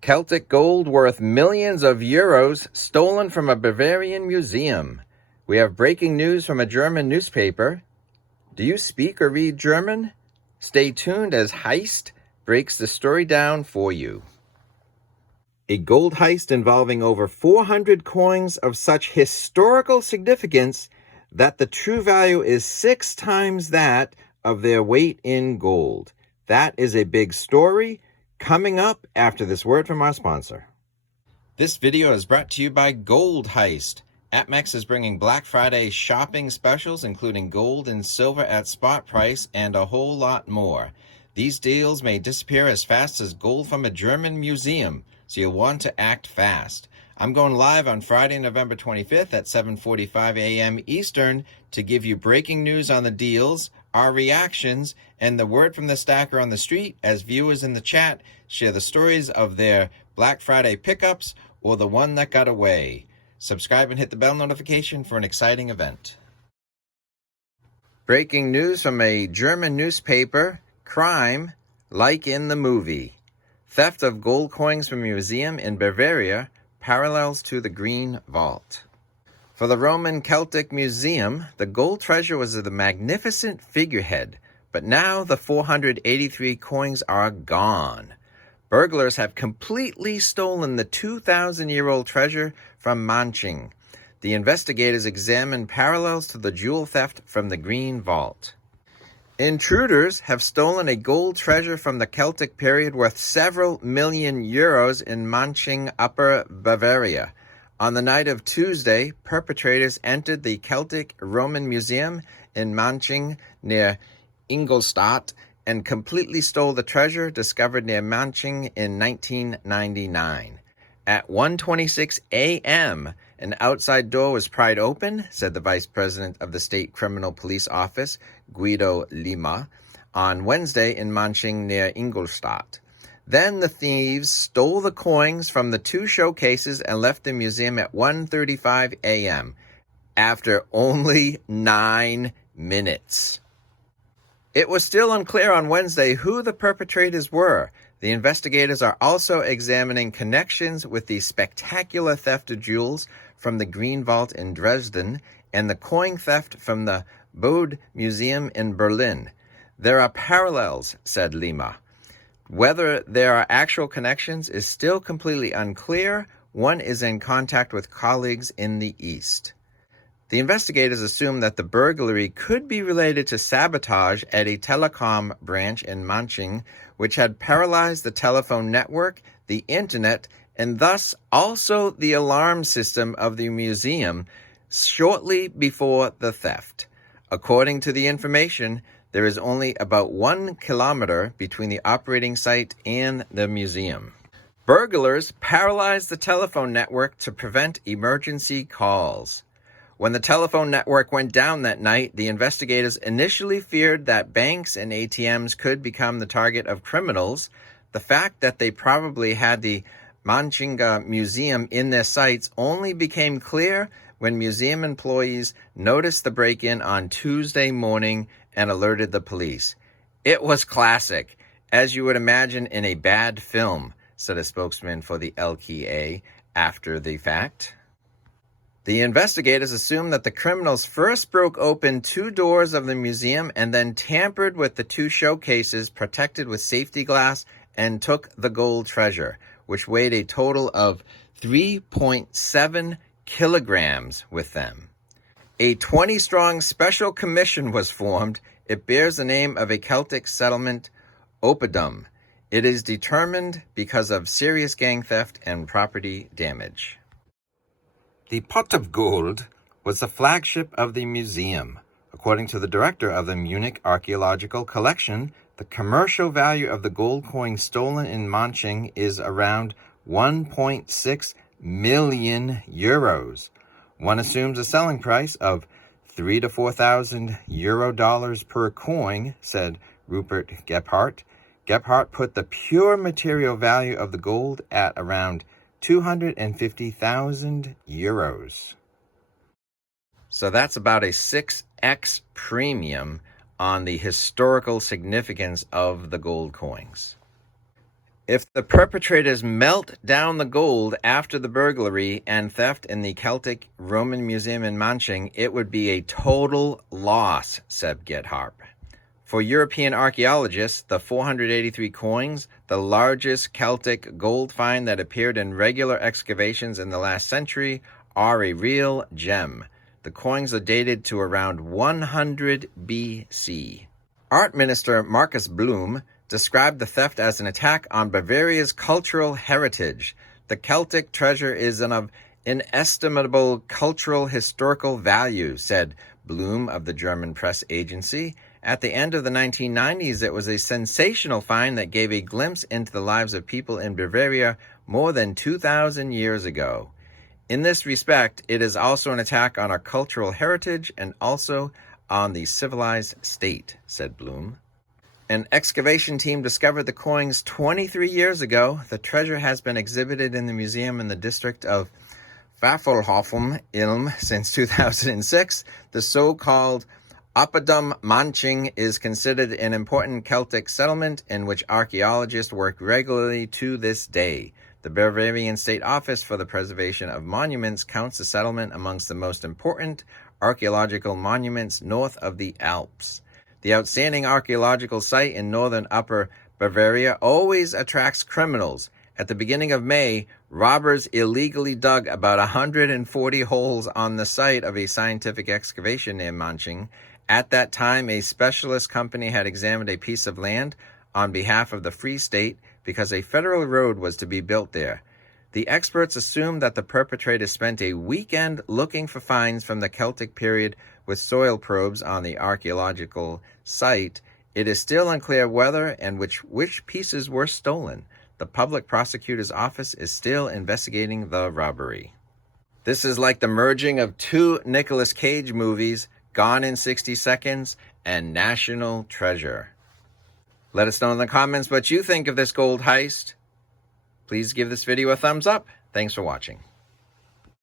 Celtic gold worth millions of euros stolen from a Bavarian museum. We have breaking news from a German newspaper. Do you speak or read German? Stay tuned as Heist breaks the story down for you. A gold heist involving over 400 coins of such historical significance that the true value is 6 times that of their weight in gold. That is a big story coming up after this word from our sponsor. This video is brought to you by Gold Heist. APMEX is bringing Black Friday shopping specials, including gold and silver at spot price and a whole lot more. These deals may disappear as fast as gold from a German museum, so you'll want to act fast. I'm going live on Friday, November 25th at 7:45 a.m. Eastern to give you breaking news on the deals, our reactions, and the word from the stacker on the street as viewers in the chat share the stories of their Black Friday pickups or the one that got away. Subscribe and hit the bell notification for an exciting event. Breaking news from a German newspaper. Crime, like in the movie. Theft of gold coins from a museum in Bavaria parallels to the Green Vault. For the Roman Celtic Museum, the gold treasure was the magnificent figurehead, but now the 483 coins are gone. Burglars have completely stolen the 2,000-year-old treasure from Manching. The investigators examined parallels to the jewel theft from the Green Vault. Intruders have stolen a gold treasure from the Celtic period worth several million euros in Manching, Upper Bavaria. On the night of Tuesday, perpetrators entered the Celtic Roman Museum in Manching near Ingolstadt and completely stole the treasure discovered near Manching in 1999. At 1:26 a.m., an outside door was pried open, said the vice president of the State Criminal Police Office, Guido Lima, on Wednesday in Manching near Ingolstadt. Then the thieves stole the coins from the 2 showcases and left the museum at 1:35 a.m. after only 9 minutes. It was still unclear on Wednesday who the perpetrators were. The investigators are also examining connections with the spectacular theft of jewels from the Green Vault in Dresden and the coin theft from the Bode Museum in Berlin. There are parallels, said Lima. Whether there are actual connections is still completely unclear. One is in contact with colleagues in the East. The investigators assume that the burglary could be related to sabotage at a telecom branch in Manching, which had paralyzed the telephone network, the internet, and thus also the alarm system of the museum shortly before the theft. According to the information, there is only about 1 kilometer between the operating site and the museum. Burglars paralyzed the telephone network to prevent emergency calls. When the telephone network went down that night, the investigators initially feared that banks and ATMs could become the target of criminals. The fact that they probably had the Manchinga Museum in their sights only became clear when museum employees noticed the break-in on Tuesday morning and alerted the police. It was classic, as you would imagine in a bad film, said a spokesman for the LKA after the fact. The investigators assumed that the criminals first broke open 2 doors of the museum and then tampered with the 2 showcases protected with safety glass and took the gold treasure, which weighed a total of 3.7 kilograms with them. A 20-strong special commission was formed. It bears the name of a Celtic settlement, Oppidum. It is determined because of serious gang theft and property damage. The pot of gold was the flagship of the museum. According to the director of the Munich Archaeological Collection, the commercial value of the gold coin stolen in Manching is around 1.6 million euros. One assumes a selling price of 3,000 to 4,000 euro dollars per coin, said Rupert Gebhardt. Gebhardt put the pure material value of the gold at around 250,000 euros. So that's about a 6x premium on the historical significance of the gold coins. If the perpetrators melt down the gold after the burglary and theft in the Celtic Roman Museum in Manching, it would be a total loss, said Gethard. For European archaeologists, the 483 coins, the largest Celtic gold find that appeared in regular excavations in the last century, are a real gem. The coins are dated to around 100 BC. Art Minister Marcus Bloom described the theft as an attack on Bavaria's cultural heritage. The Celtic treasure is of inestimable cultural historical value, said Bloom of the German press agency. At the end of the 1990s, it was a sensational find that gave a glimpse into the lives of people in Bavaria more than 2,000 years ago. In this respect, it is also an attack on our cultural heritage and also on the civilized state, said Bloom. An excavation team discovered the coins 23 years ago. The treasure has been exhibited in the museum in the district of Pfaffelhofen, Ilm, since 2006. The so-called Oppidum Manching is considered an important Celtic settlement in which archaeologists work regularly to this day. The Bavarian State Office for the Preservation of Monuments counts the settlement amongst the most important archaeological monuments north of the Alps. The outstanding archaeological site in northern Upper Bavaria always attracts criminals. At the beginning of May, robbers illegally dug about 140 holes on the site of a scientific excavation near Manching. At that time, a specialist company had examined a piece of land on behalf of the Free State because a federal road was to be built there. The experts assumed that the perpetrators spent a weekend looking for finds from the Celtic period with soil probes on the archaeological site. It is still unclear whether and which pieces were stolen. The public prosecutor's office is still investigating the robbery. This is like the merging of two Nicolas Cage movies, Gone in 60 Seconds and National Treasure. Let us know in the comments what you think of this gold heist. Please give this video a thumbs up. Thanks for watching.